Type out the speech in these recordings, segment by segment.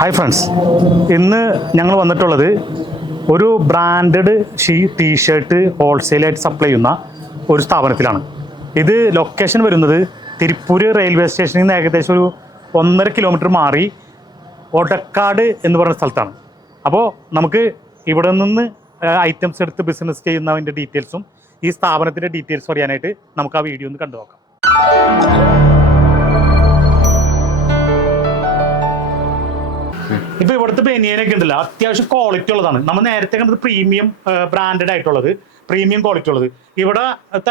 Hi friends ഇന്ന് ഞങ്ങൾ വന്നിട്ടുള്ളത് ഒരു ബ്രാൻഡഡ് ഷീ ടീഷർട്ട് ഹോൾസെയിലായിട്ട് സപ്ലൈ ചെയ്യുന്ന ഒരു സ്ഥാപനത്തിലാണ്. ഇത് ലൊക്കേഷൻ വരുന്നത് തിരുപ്പൂർ റെയിൽവേ സ്റ്റേഷനിൽ നിന്ന് ഏകദേശം ഒരു ഒന്നര കിലോമീറ്റർ മാറി ഒടക്കാട് എന്ന് പറയുന്ന സ്ഥലത്താണ്. അപ്പോൾ നമുക്ക് ഇവിടെ നിന്ന് ഐറ്റംസ് എടുത്ത് ബിസിനസ് ചെയ്യുന്നതിന്റെ ഡീറ്റെയിൽസും ഈ സ്ഥാപനത്തിന്റെ ഡീറ്റെയിൽസും അറിയാനായിട്ട് നമുക്ക് ആ വീഡിയോ ഒന്ന് കണ്ടു നോക്കാം ഇപ്പൊ ഇവിടുത്തെ ബനിയനൊക്കെ ഉണ്ടല്ലോ അത്യാവശ്യം ക്വാളിറ്റി ഉള്ളതാണ്. നമ്മൾ നേരത്തെ കണ്ടത് പ്രീമിയം ബ്രാൻഡഡ് ആയിട്ടുള്ളത് പ്രീമിയം ക്വാളിറ്റി ഉള്ളത്. ഇവിടെ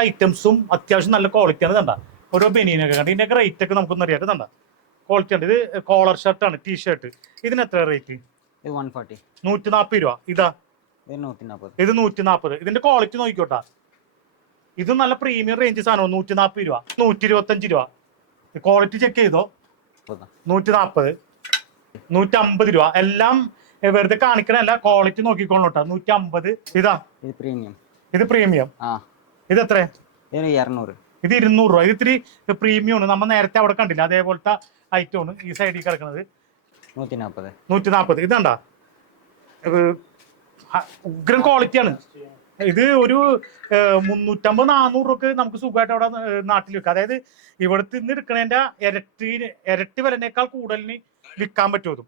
ഐറ്റംസും അത്യാവശ്യം നല്ല ക്വാളിറ്റി ആണ് കണ്ട ഓരോ ബനിയനൊക്കെ കണ്ട. ഇതിന്റെയൊക്കെ റേറ്റ് ഒക്കെ നമുക്കൊന്നും അറിയാതെ കണ്ട ക്വാളിറ്റി ഉണ്ട് ഇത് കോളർ ഷർട്ടാണ് ടീ ഷർട്ട് ഇതിന് എത്ര റേറ്റ് നൂറ്റി നാൽപ്പത് രൂപ. ഇതാ. ഇത് നൂറ്റി നാപ്പത് ഇത് നൂറ്റി നാൽപ്പത് ഇതിന്റെ ക്വാളിറ്റി നോക്കിക്കോട്ടാ. ഇത് നല്ല പ്രീമിയം റേഞ്ച് സാധനം. നൂറ്റി നാൽപ്പത് രൂപ. നൂറ്റി ഇരുപത്തഞ്ച് രൂപ ക്വാളിറ്റി ചെക്ക് ചെയ്തോ? നൂറ്റി നാൽപ്പത് നൂറ്റി അമ്പത് രൂപ. എല്ലാം വെറുതെ കാണിക്കണല്ല ക്വാളിറ്റി നോക്കിക്കോളൂട്ടാ. നൂറ്റി അമ്പത് ഇതാ ഇത് പ്രീമിയം ഇത് പ്രീമിയം ഇത് എത്ര ഇരുന്നൂറ്. ഇത് ഇരുന്നൂറ് രൂപ. ഇത് ഇത്തിരി പ്രീമിയം ആണ്. നമ്മൾ നേരത്തെ അവിടെ കണ്ടില്ല? അതേപോലത്തെ ഐറ്റം ആണ് ഈ സൈഡിൽ കിടക്കുന്നത്. നൂറ്റി നാൽപ്പത് നൂറ്റി നാൽപ്പത് ഇതണ്ട ഉഗ്രം ക്വാളിറ്റിയാണ് ഇത് ഒരു മുന്നൂറ്റമ്പത് നാനൂറ് രൂപക്ക് നമുക്ക് സുഖമായിട്ട് അവിടെ നാട്ടിൽ വെക്കാം. അതായത് ഇവിടുത്തെ നിന്ന് എടുക്കണേന്റെ ഇരട്ടി ഇരട്ടി വിലനേക്കാൾ കൂടുതലിന് വിൽക്കാൻ പറ്റുമതും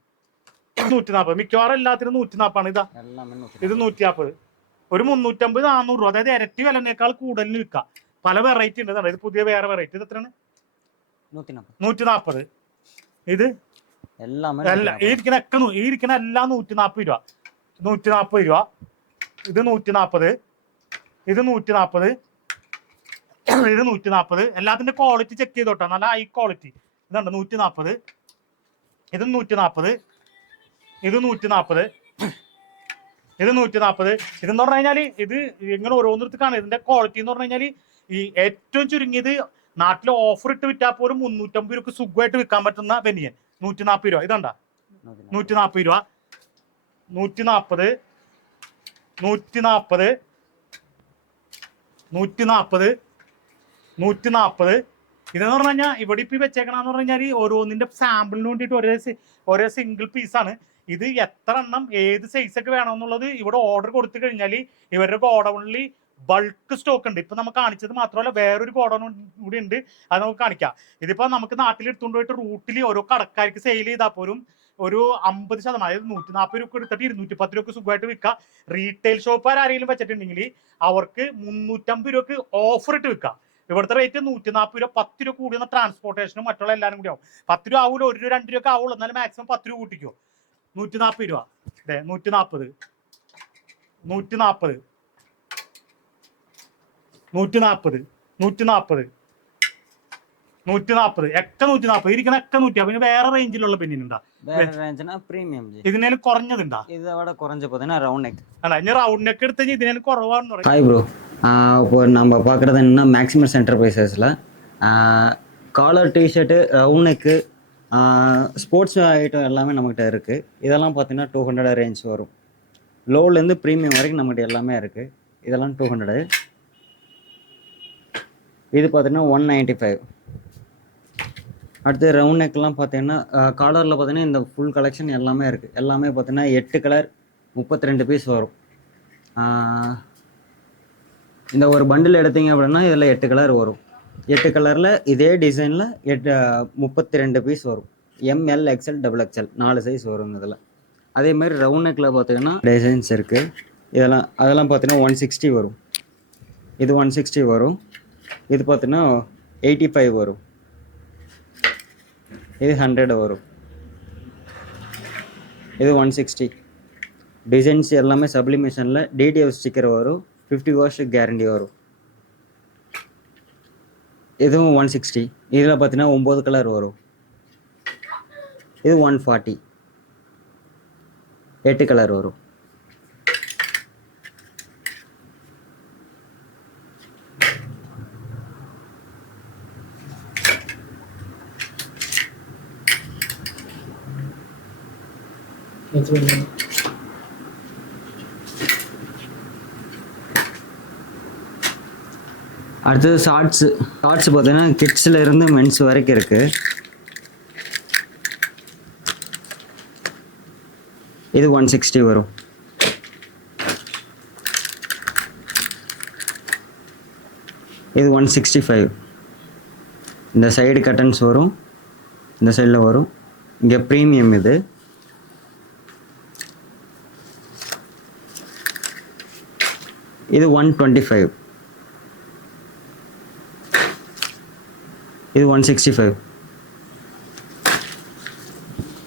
നൂറ്റി നാൽപ്പത് മിക്കവാറും എല്ലാത്തിനും നൂറ്റി നാൽപ്പാണ് ഇതാ ഇത് നൂറ്റി നാൽപ്പത് ഒരു മുന്നൂറ്റമ്പത് നാനൂറ് രൂപ. അതായത് ഇരട്ടി വിലനേക്കാൾ കൂടുതലിന് വിൽക്കാം. പല വെറൈറ്റി ഉണ്ട്. അതായത് പുതിയ വേറെ വെറൈറ്റി ഇത് എത്രയാണ്? നൂറ്റി നാൽപ്പത് ഇത്? ഈ ഇരിക്കുന്ന ഒക്കെ ഈ ഇരിക്കുന്ന എല്ലാം നൂറ്റി നാൽപ്പത് രൂപ. നൂറ്റി നാൽപ്പത് രൂപ. ഇത് നൂറ്റി നാൽപ്പത് ഇത് നൂറ്റി നാൽപ്പത് ഇത് നൂറ്റി നാൽപ്പത് എല്ലാത്തിന്റെ ക്വാളിറ്റി ചെക്ക് ചെയ്തോട്ടോ. നല്ല ഹൈ ക്വാളിറ്റി ഇതുണ്ട് നൂറ്റി നാൽപ്പത് ഇത് നൂറ്റി നാൽപ്പത് ഇത് നൂറ്റി നാൽപ്പത് ഇത് നൂറ്റി നാൽപ്പത് ഇതെന്ന് പറഞ്ഞു കഴിഞ്ഞാൽ ഇത് ഇങ്ങനെ ഓരോന്നിടത്തേക്കാണ്. ഇതിന്റെ ക്വാളിറ്റി എന്ന് പറഞ്ഞു കഴിഞ്ഞാൽ ഈ ഏറ്റവും ചുരുങ്ങിയത് നാട്ടിൽ ഓഫർ ഇട്ട് വിറ്റാൽ പോലും മുന്നൂറ്റമ്പത് രൂപ സുഖമായിട്ട് വിൽക്കാൻ പറ്റുന്ന ബനിയൻ നൂറ്റി നാൽപ്പത് രൂപ. ഇതണ്ട? നൂറ്റി നാൽപ്പത് രൂപ. നൂറ്റി നാൽപ്പത് നൂറ്റി നാൽപ്പത് നൂറ്റി നാൽപ്പത് നൂറ്റി നാൽപ്പത് ഇതെന്ന് പറഞ്ഞു കഴിഞ്ഞാൽ ഇവിടെ ഇപ്പം വെച്ചേക്കണമെന്ന് പറഞ്ഞു കഴിഞ്ഞാൽ ഓരോന്നിന്റെ സാമ്പിളിന് വേണ്ടിയിട്ട് ഒരേ ഒരേ സിംഗിൾ പീസാണ് ഇത് എത്ര എണ്ണം ഏത് സൈസ് ഒക്കെ വേണമെന്നുള്ളത് ഇവിടെ ഓർഡർ കൊടുത്തു കഴിഞ്ഞാൽ ഇവരുടെ ഗോഡൗണിൽ ബൾക്ക് സ്റ്റോക്ക് ഉണ്ട്. ഇപ്പൊ നമുക്ക് കാണിച്ചത് മാത്രമല്ല വേറൊരു ഗോഡൗൺ കൂടി ഉണ്ട്. അത് നമുക്ക് കാണിക്കാം. ഇതിപ്പോ നമുക്ക് നാട്ടിൽ എടുത്തുകൊണ്ട് പോയിട്ട് റൂട്ടിൽ ഓരോ കടക്കാർക്ക് സെയിൽ ചെയ്താൽ പോലും ഒരു അമ്പത് ശതമാനം അതായത് നൂറ്റി നാൽപ്പത് രൂപ എടുത്തിട്ട് ഇരുന്നൂറ്റി പത്ത് രൂപ സുഖമായിട്ട് വിൽക്കാം. റീറ്റെയിൽ ഷോപ്പുകാർ ആരെങ്കിലും വെച്ചിട്ടുണ്ടെങ്കിൽ അവർക്ക് മുന്നൂറ്റമ്പത് രൂപക്ക് ഓഫർ ഇട്ട് വിൽക്കാം. ഇവിടുത്തെ റേറ്റ് നൂറ്റി നാൽപ്പത് രൂപ പത്ത് രൂപ കൂടിയെന്ന ട്രാൻസ്പോർട്ടേഷനും മറ്റുള്ള എല്ലാവരും കൂടി ആവും. പത്ത് രൂപ ആവില്ല ഒരു രൂപ രണ്ട് രൂപ ഒക്കെ ആവുള്ളൂ. എന്നാലും മാക്സിമം പത്ത് രൂപ കൂട്ടിക്കോ. നൂറ്റി നാൽപ്പത് രൂപ അതെ നൂറ്റി നാൽപ്പത് നൂറ്റി നാൽപ്പത് നൂറ്റി നാൽപ്പത് നൂറ്റി നാൽപ്പത് നൂറ്റി നാൽപ്പത് എക്ക നൂറ്റി നാൽപ്പത് ഇരിക്കുന്ന എക്ക നൂറ്റി പിന്നെ വേറെ റേഞ്ചിലുള്ള പെണ്ണിനുണ്ടാ ഇതിനേലും കുറഞ്ഞതുണ്ടാ? ഇത് അവിടെ കുറഞ്ഞപ്പോ റൗണ്ട് നെക്ക്. അല്ല ഇനി റൗണ്ട് നെക്ക് എടുത്ത് ഇതിനേലും കുറവാണെന്ന് പറയും. இப்போ நம்ம பார்க்குறது என்னென்னா Maximus என்டர்பிரைசஸில் collar T shirt round sports item எல்லாமே நம்மகிட்ட இருக்குது இதெல்லாம் பார்த்தீங்கன்னா டூ ஹண்ட்ரட் ரேஞ்ச் வரும். லோலேருந்து ப்ரீமியம் வரைக்கும் நம்மகிட்ட எல்லாமே இருக்குது இதெல்லாம் டூ ஹண்ட்ரடு இது பார்த்தீங்கன்னா ஒன் நைன்ட்டி ஃபைவ் அடுத்து ரவுண்ட் நெக்லாம் பார்த்தீங்கன்னா காலரில் பார்த்தீங்கன்னா இந்த ஃபுல் கலெக்ஷன் எல்லாமே இருக்குது எல்லாமே பார்த்தீங்கன்னா எட்டு கலர் முப்பத்தி ரெண்டு பீஸ் வரும். இந்த ஒரு பண்டில் எடுத்தீங்க அப்படின்னா இதில் எட்டு கலர் வரும். எட்டு கலரில் இதே டிசைனில் எட்டு முப்பத்தி ரெண்டு பீஸ் வரும். M L XL double XL நாலு சைஸ் வரும் இதில். அதே மாதிரி ரவுண்ட் நெக்கில் பார்த்தீங்கன்னா டிசைன்ஸ் இருக்குது இதெல்லாம் அதெல்லாம் பார்த்தீங்கன்னா ஒன் சிக்ஸ்டி வரும். இது ஒன் சிக்ஸ்டி வரும். இது பார்த்தீங்கன்னா எயிட்டி ஃபைவ் வரும். இது ஹண்ட்ரட் வரும். இது ஒன் சிக்ஸ்டி டிசைன்ஸ் எல்லாமே சப்ளிமேஷனில் டிடிஎஃப் ஸ்டிக்கர் வரும். ஃபிஃப்டி வாஷ் கேரண்டி வரும். இதுவும் ஒன் சிக்ஸ்டி இதில் பார்த்தீங்கன்னா ஒம்பது கலர் வரும். இது ஒன் ஃபார்ட்டி எட்டு கலர் வரும். அடுத்தது ஷார்ட்ஸு ஷார்ட்ஸ் பார்த்தீங்கன்னா கிட்ஸில் இருந்து மென்ஸ் வரைக்கும் இருக்குது இது ஒன் சிக்ஸ்டி வரும். இது ஒன் சிக்ஸ்டி ஃபைவ் இந்த சைடு கட்டன்ஸ் வரும். இந்த சைடில் வரும். இங்கே ப்ரீமியம் இது. இது ஒன் டுவெண்ட்டி ஃபைவ் இது ஒன் சிக்ஸ்டி ஃபைவ்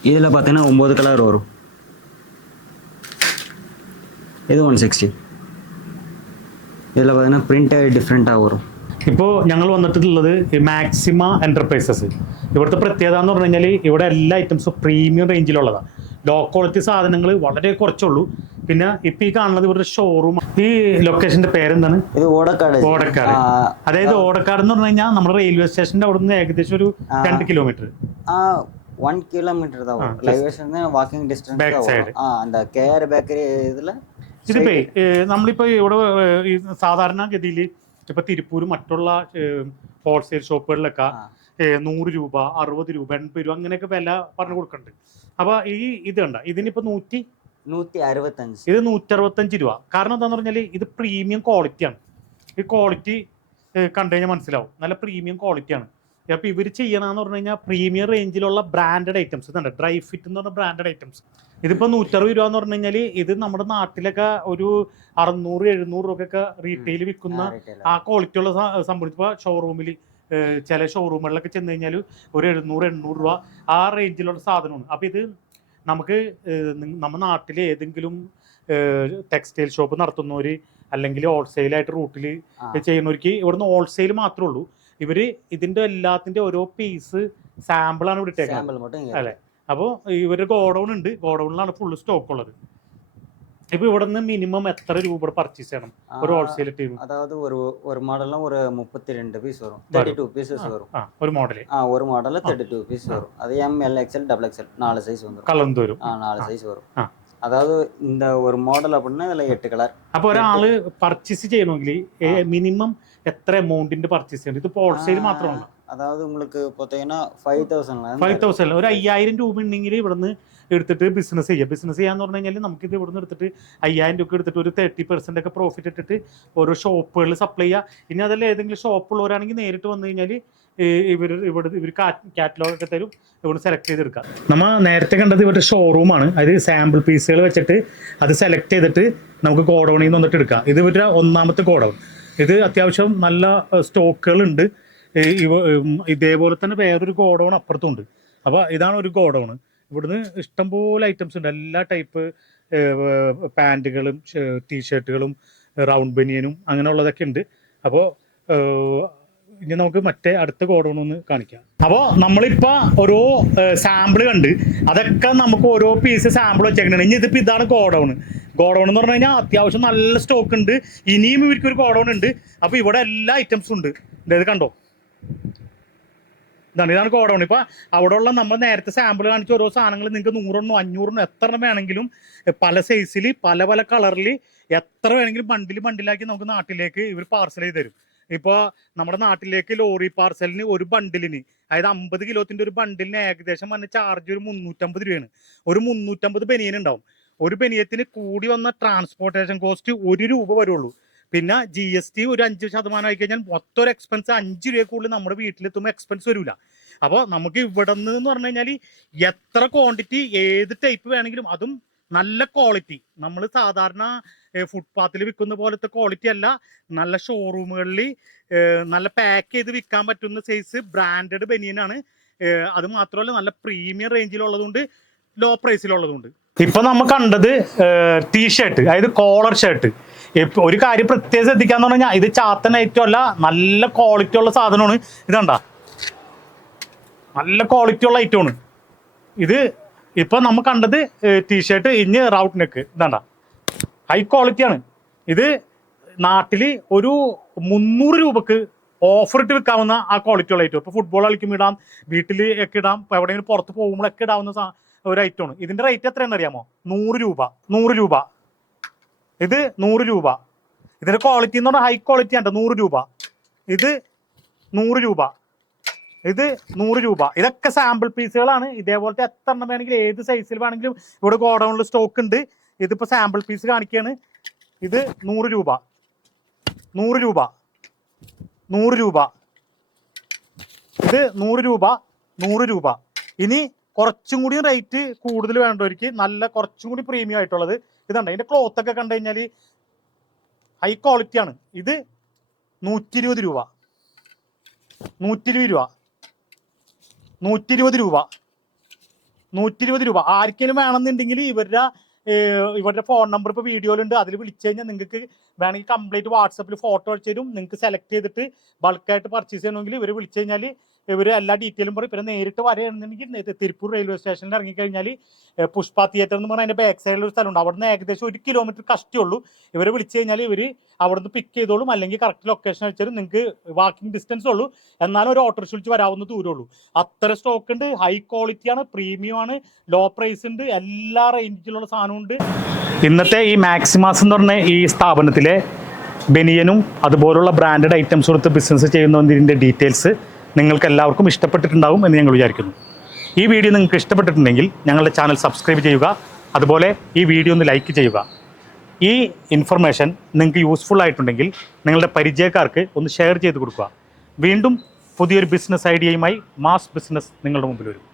இதில் பார்த்தீங்கன்னா ஒம்பது கலர் வரும் இது ஒன் சிக்ஸ்டி இதில் பார்த்தீங்கன்னா പ്രിന്റ് ഡിഫറെന്റാണ് வரும் ഇപ്പോൾ ഞങ്ങൾ വന്നിട്ടുള്ളത് മാക്സിമ എന്റർപ്രൈസസ് ഇവിടുത്തെ പ്രത്യേകത എന്ന് പറഞ്ഞു കഴിഞ്ഞാൽ ഇവിടെ എല്ലാ ഐറ്റംസും പ്രീമിയം റേഞ്ചിലുള്ളതാണ് ലോ ക്വാളിറ്റി സാധനങ്ങൾ വളരെ കുറച്ചുള്ളൂ. പിന്നെ ഇപ്പൊ ഈ കാണുന്നത് ഇവരുടെ ഷോറൂം ഈ ലൊക്കേഷന്റെ പേരെന്താണ് ഇത് ഓടക്കാട് ഓടക്കാട് ആ, അതായത് ഓടക്കാട് എന്ന് പറഞ്ഞു കഴിഞ്ഞാൽ നമ്മുടെ റെയിൽവേ സ്റ്റേഷന്റെ അവിടെ നിന്ന് ഏകദേശം ഒരു ആ. രണ്ട് കിലോമീറ്റർ ആ ஒன் கிலோமீட்டர் தான் வரும் just லைவேஷன் வாக்கிங் டிஸ்டன்ஸ் back தான் side. வரும் ஆ அந்த கேஆர் பேக்கரி இதில் ഇതിപ്പോ ഏഹ്, നമ്മളിപ്പോ ഇവിടെ ഏഹ്, ഈ സാധാരണഗതിയിൽ ഇപ്പൊ തിരുപ്പൂർ മറ്റുള്ള ഹോൾസെയിൽ ഷോപ്പുകളിലൊക്കെ ആ. ഏഹ്, നൂറ് രൂപ അറുപത് രൂപ എൺപത് രൂപ അങ്ങനെയൊക്കെ വില പറഞ്ഞു കൊടുക്കുന്നുണ്ട് അപ്പൊ ഈ ഇത് കണ്ട ഇതിനിപ്പോ നൂറ്റി ഇത് നൂറ്റി അറുപത്തഞ്ച് രൂപ. കാരണം എന്താന്ന് പറഞ്ഞാൽ ഇത് പ്രീമിയം ക്വാളിറ്റിയാണ് ഈ ക്വാളിറ്റി കണ്ടു കഴിഞ്ഞാൽ മനസ്സിലാവും. നല്ല പ്രീമിയം ക്വാളിറ്റിയാണ് അപ്പോൾ ഇവർ ചെയ്യണമെന്ന് പറഞ്ഞു കഴിഞ്ഞാൽ പ്രീമിയം റേഞ്ചിലുള്ള ബ്രാൻഡഡ് ഐറ്റംസ് ഇതുണ്ട്. ഡ്രൈ ഫിറ്റ് എന്ന് പറഞ്ഞ ബ്രാൻഡഡ് ഐറ്റംസ് ഇതിപ്പോൾ നൂറ്ററുപത് രൂപ എന്ന് പറഞ്ഞു കഴിഞ്ഞാൽ ഇത് നമ്മുടെ നാട്ടിലൊക്കെ ഒരു അറുന്നൂറ് എഴുന്നൂറ് രൂപക്കൊക്കെ റീറ്റെയിൽ വിൽക്കുന്ന ആ ക്വാളിറ്റി ഉള്ള സംബന്ധിച്ചപ്പോൾ ഷോറൂമിൽ ചില ഷോറൂമുകളിലൊക്കെ ചെന്ന് കഴിഞ്ഞാൽ ഒരു എഴുന്നൂറ് എണ്ണൂറ് രൂപ ആ റേഞ്ചിലുള്ള സാധനമാണ്. അപ്പോൾ ഇത് നമുക്ക് നമ്മുടെ നാട്ടിൽ ഏതെങ്കിലും ടെക്സ്റ്റൈൽ ഷോപ്പ് നടത്തുന്നവർ അല്ലെങ്കിൽ ഹോൾസെയിലായിട്ട് റൂട്ടിൽ ചെയ്യുന്നവർക്ക് ഇവിടുന്ന് ഹോൾസെയിൽ മാത്രമേ ഉള്ളൂ. ഇവർ ഇതിന്റെ എല്ലാത്തിന്റെ ഓരോ പീസ് സാമ്പിളാണ് ഇവിടെ അല്ലെ? അപ്പോൾ ഇവരുടെ ഗോഡൗൺ ഉണ്ട്. ഗോഡൗണിലാണ് ഫുള്ള് സ്റ്റോക്ക് ഉള്ളത്. ഇപ്പൊ ഇവിടെ നിന്ന് മിനിമം എത്ര രൂപ പർച്ചേസ് ചെയ്യണം ஆ, ഒരു ഹോൾസെയിൽ ടീം அதாவது ஒரு ஒரு மாடல்லாம் ஒரு முப்பத்தி ரெண்டு பீஸ் வரும் தேர்ட்டி டூ பீசஸ் வரும் ആ ഒരു മോഡല് ஆ ஒரு மாடலில் தேர்ட்டி டூ பீஸ் வரும் அது M L XL double XL நாலு சைஸ் வந்துடும் കളന്ത് വരും ஆ நாலு சைஸ் வரும் ஆ. அதாவது இந்த ஒரு மாடல் அப்படின்னா இதில் எட்டு கலர் അപ്പൊ ഒരാള് പർച്ചേസ് ചെയ്യണമെങ്കിൽ മിനിമം എത്ര എമൗണ്ടിന്റെ പർച്ചേസ് ചെയ്യണം ഇത് ഹോൾസെയിൽ മാത്രമാണ് அதாவது உங்களுக்கு பார்த்தீங்கன்னா ஃபைவ் தௌசண்ட்ல ഫൈവ് തൗസൻഡ് ഒരു അയ്യായിരം രൂപ ഉണ്ടെങ്കിൽ ഇവിടുന്ന് എടുത്തിട്ട് ബിസിനസ് ചെയ്യാം. ബിസിനസ് ചെയ്യാന്ന് പറഞ്ഞു കഴിഞ്ഞാൽ നമുക്കിത് ഇവിടുന്ന് എടുത്തിട്ട് അയ്യായിരം രൂപ എടുത്തിട്ട് ഒരു തേർട്ടി പെർസെന്റ് ഒക്കെ പ്രോഫിറ്റ് ഇട്ടിട്ട് ഓരോ ഷോപ്പുകളിൽ സപ്ലൈ ചെയ്യുക ഇനി അതല്ല ഏതെങ്കിലും ഷോപ്പ് ഉള്ളവരാണെങ്കിൽ നേരിട്ട് വന്നു കഴിഞ്ഞാൽ ഇവർ ഇവിടെ ഇവർ കാറ്റലോഗ് ഒക്കെ തരും. ഇവിടെ സെലക്ട് ചെയ്തെടുക്കാം നമ്മൾ നേരത്തെ കണ്ടത് ഇവരുടെ ഷോറൂമാണ് അത് സാമ്പിൾ പീസുകൾ വെച്ചിട്ട് അത് സെലക്ട് ചെയ്തിട്ട് നമുക്ക് ഗോഡൗണിൽ നിന്ന് വന്നിട്ട് എടുക്കാം. ഇത് ഇവരുടെ ഒന്നാമത്തെ ഗോഡൗൺ. ഇത് അത്യാവശ്യം നല്ല ഇവ ഇതേപോലെ തന്നെ വേറൊരു ഗോഡൗൺ അപ്പുറത്തുണ്ട് അപ്പോൾ ഇതാണ് ഒരു ഗോഡൗൺ ഇവിടുന്ന് ഇഷ്ടംപോലെ ഐറ്റംസ് ഉണ്ട്. എല്ലാ ടൈപ്പ് പാന്റുകളും ടീഷർട്ടുകളും റൗണ്ട് ബനിയനും അങ്ങനെയുള്ളതൊക്കെ ഉണ്ട്. അപ്പോൾ ഇനി നമുക്ക് മറ്റേ അടുത്ത ഗോഡൗൺ ഒന്ന് കാണിക്കാം. അപ്പോൾ നമ്മളിപ്പോ ഓരോ സാമ്പിൾ കണ്ട് അതൊക്കെ നമുക്ക് ഓരോ പീസ് സാമ്പിൾ വെച്ചേക്കുന്നുണ്ട് ഇനി ഇതിപ്പോ ഇതാണ് ഗോഡൗൺ ഗോഡൗൺ എന്ന് പറഞ്ഞു കഴിഞ്ഞാൽ അത്യാവശ്യം നല്ല സ്റ്റോക്ക് ഉണ്ട്. ഇനിയും ഇവർക്ക് ഒരു ഗോഡൗൺ ഉണ്ട്. അപ്പോൾ ഇവിടെ എല്ലാ ഐറ്റംസും ഉണ്ട്. ഇത് കണ്ടോ? ഇതാണ് ഇതാണ് ഗോഡൗൺ ഇപ്പൊ അവിടെ ഉള്ള നമ്മൾ നേരത്തെ സാമ്പിൾ കാണിച്ച ഓരോ സാധനങ്ങൾ നിങ്ങൾക്ക് നൂറെണ്ണോ അഞ്ഞൂറെണ്ണോ എത്ര എണ്ണം വേണമെങ്കിലും പല സൈസിൽ പല പല കളറിൽ എത്ര വേണമെങ്കിലും ബണ്ടിൽ ബണ്ടിലാക്കി നമുക്ക് നാട്ടിലേക്ക് ഇവർ പാർസൽ ചെയ്ത് തരും. ഇപ്പോൾ നമ്മുടെ നാട്ടിലേക്ക് ലോറി പാർസലിന് ഒരു ബണ്ടിലിന് അതായത് അമ്പത് കിലോത്തിന്റെ ഒരു ബണ്ടിലിന് ഏകദേശം വന്ന ചാർജ് ഒരു മുന്നൂറ്റമ്പത് രൂപയാണ്. ഒരു മുന്നൂറ്റമ്പത് ബനിയൻ ഉണ്ടാവും ഒരു ബനിയത്തിന് കൂടി വന്ന ട്രാൻസ്പോർട്ടേഷൻ കോസ്റ്റ് ഒരു രൂപ വരുള്ളൂ. പിന്നെ ജി എസ് ടി ഒരു അഞ്ച് ശതമാനം ആയി കഴിഞ്ഞാൽ മൊത്തം ഒരു എക്സ്പെൻസ് അഞ്ച് രൂപ കൂടുതൽ നമ്മുടെ വീട്ടിലെത്തുമ്പോൾ എക്സ്പെൻസ് വരില്ല അപ്പോൾ നമുക്ക് ഇവിടെ നിന്ന് എന്ന് പറഞ്ഞു കഴിഞ്ഞാൽ എത്ര ക്വാണ്ടിറ്റി ഏത് ടൈപ്പ് വേണമെങ്കിലും അതും നല്ല ക്വാളിറ്റി നമ്മൾ സാധാരണ ഫുട്പാത്തിൽ വിൽക്കുന്ന പോലത്തെ ക്വാളിറ്റി അല്ല. നല്ല ഷോറൂമുകളിൽ നല്ല പാക്ക് ചെയ്ത് വിൽക്കാൻ പറ്റുന്ന സൈസ് ബ്രാൻഡഡ് ബനിയനാണ് അത് മാത്രമല്ല നല്ല പ്രീമിയം റേഞ്ചിലുള്ളതുകൊണ്ട് ലോ പ്രൈസിലുള്ളതുകൊണ്ട് ഇപ്പൊ നമ്മൾ കണ്ടത് ടീഷർട്ട് അതായത് കോളർ ഷർട്ട് ഒരു കാര്യം പ്രത്യേകം ശ്രദ്ധിക്കാന്ന് പറഞ്ഞാൽ ഇത് ചാത്തൻ ഐറ്റം അല്ല നല്ല ക്വാളിറ്റി ഉള്ള സാധനമാണ്. ഇതണ്ട നല്ല ക്വാളിറ്റി ഉള്ള ഐറ്റമാണ് ഇത് ഇപ്പൊ നമ്മൾ കണ്ടത് ടീഷർട്ട് ഇഞ്ഞ് റൗട്ട് നെക്ക് ഇതണ്ട ഹൈ ക്വാളിറ്റിയാണ് ഇത് നാട്ടിൽ ഒരു മുന്നൂറ് രൂപക്ക് ഓഫർ ഇട്ട് വിൽക്കാവുന്ന ആ ക്വാളിറ്റി ഉള്ള ഐറ്റം ഇപ്പൊ ഫുട്ബോൾ കളിക്കുമ്പോൾ ഇടാം വീട്ടിൽ ഒക്കെ ഇടാം ഇപ്പൊ എവിടെയെങ്കിലും പുറത്ത് പോകുമ്പോഴൊക്കെ ഇടാവുന്ന ഒരു ഒരു ഐറ്റമാണ് ഇതിന്റെ റേറ്റ് എത്രയാണെന്ന് അറിയാമോ? നൂറ് രൂപ നൂറ് രൂപ. ഇത് നൂറ് രൂപ. ഇതിന്റെ ക്വാളിറ്റി എന്ന് പറഞ്ഞാൽ ഹൈ ക്വാളിറ്റി ആണ് നൂറ് രൂപ. ഇത് നൂറ് രൂപ. ഇത് നൂറ് രൂപ. ഇതൊക്കെ സാമ്പിൾ പീസുകളാണ് ഇതേപോലത്തെ എത്ര എണ്ണം വേണമെങ്കിലും ഏത് സൈസിൽ വേണമെങ്കിലും ഇവിടെ ഗോഡൗണിൽ സ്റ്റോക്ക് ഉണ്ട്. ഇതിപ്പോൾ സാമ്പിൾ പീസ് കാണിക്കുകയാണ് ഇത് നൂറ് രൂപ. നൂറ് രൂപ. നൂറ് രൂപ. ഇത് നൂറ് രൂപ. നൂറ് രൂപ. ഇനി കുറച്ചും കൂടി റേറ്റ് കൂടുതൽ വേണ്ടവർക്ക് നല്ല കുറച്ചും കൂടി പ്രീമിയം ആയിട്ടുള്ളത് ഇതുണ്ട്. അതിന്റെ ക്ലോത്ത് ഒക്കെ കണ്ടു കഴിഞ്ഞാൽ ഹൈ ക്വാളിറ്റി ആണ്. ഇത് നൂറ്റി ഇരുപത് രൂപ. നൂറ്റി ഇരുപത് രൂപ. നൂറ്റി ഇരുപത് രൂപ. നൂറ്റി ഇരുപത് രൂപ. ആർക്കെങ്കിലും വേണമെന്നുണ്ടെങ്കിൽ ഇവരുടെ ഇവരുടെ ഫോൺ നമ്പർ ഇപ്പോൾ വീഡിയോയിലുണ്ട് അതിൽ വിളിച്ചു കഴിഞ്ഞാൽ നിങ്ങൾക്ക് വേണമെങ്കിൽ കംപ്ലീറ്റ് വാട്സപ്പിൽ ഫോട്ടോ അടിച്ചു തരും. നിങ്ങൾക്ക് സെലക്ട് ചെയ്തിട്ട് ബൾക്കായിട്ട് പർച്ചേസ് ചെയ്യണമെങ്കിൽ ഇവർ വിളിച്ചു കഴിഞ്ഞാൽ ഇവർ എല്ലാ ഡീറ്റെയിലും പറയും. പിന്നെ നേരിട്ട് വരികയാണെന്നുണ്ടെങ്കിൽ നേ- തിരുപ്പൂർ റെയിൽവേ സ്റ്റേഷനിൽ ഇറങ്ങിക്കഴിഞ്ഞാൽ കഴിഞ്ഞാൽ പുഷ്പ തിയേറ്റർ എന്ന് പറഞ്ഞാൽ അതിന്റെ ബാക്ക് സൈഡിൽ ഒരു സ്ഥലമുണ്ട്. അവിടുന്ന് ഏകദേശം ഒരു കിലോമീറ്റർ കഷ്ടിയുള്ളൂ ഇവരെ വിളിച്ചു കഴിഞ്ഞാൽ ഇവർ അവിടുന്ന് പിക്ക് ചെയ്തോളും. അല്ലെങ്കിൽ കറക്റ്റ് ലൊക്കേഷൻ അയച്ചാലും നിങ്ങൾക്ക് വാക്കിംഗ് ഡിസ്റ്റൻസ് ഉള്ളൂ. എന്നാലും ഒരു ഓട്ടോറിക്ഷ വിളിച്ച് വരാവുന്ന ദൂരമുള്ളൂ. അത്ര സ്റ്റോക്ക് ഉണ്ട്. ഹൈ ക്വാളിറ്റി ആണ്. പ്രീമിയം ആണ്. ലോ പ്രൈസ് ഉണ്ട്. എല്ലാ റേഞ്ചിലുള്ള സാധനമുണ്ട് ഇന്നത്തെ ഈ മാക്സിമാസ് എന്ന് പറഞ്ഞ ഈ സ്ഥാപനത്തിലെ ബനിയനും അതുപോലുള്ള ബ്രാൻഡഡ് ഐറ്റംസ് കൊടുത്ത് ബിസിനസ് ചെയ്യുന്നതിന്റെ ഡീറ്റെയിൽസ് നിങ്ങൾക്ക് എല്ലാവർക്കും ഇഷ്ടപ്പെട്ടിട്ടുണ്ടാവും എന്ന് ഞങ്ങൾ വിചാരിക്കുന്നു. ഈ വീഡിയോ നിങ്ങൾക്ക് ഇഷ്ടപ്പെട്ടിട്ടുണ്ടെങ്കിൽ ഞങ്ങളുടെ ചാനൽ സബ്സ്ക്രൈബ് ചെയ്യുക അതുപോലെ ഈ വീഡിയോ ഒന്ന് ലൈക്ക് ചെയ്യുക. ഈ ഇൻഫർമേഷൻ നിങ്ങൾക്ക് യൂസ്ഫുൾ ആയിട്ടുണ്ടെങ്കിൽ നിങ്ങളുടെ പരിചയക്കാർക്ക് ഒന്ന് ഷെയർ ചെയ്ത് കൊടുക്കുക. വീണ്ടും പുതിയൊരു ബിസിനസ് ഐഡിയയുമായി മാസ് ബിസിനസ് നിങ്ങളുടെ മുമ്പിൽ വരും.